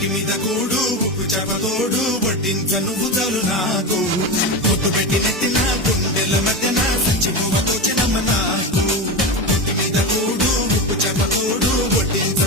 ఒట్టి మీద కూడు ఉప్పు చేపతోడు వడ్డించ నువ్వు చాలు నాకు పొట్టు పెట్టి నెట్టిన గుండెల మధ్యన సంచి పువ్వతో చిన్నమ్మ నాకు ఒట్టి మీద కూడు ఉప్పు చేపతోడు వడ్డించ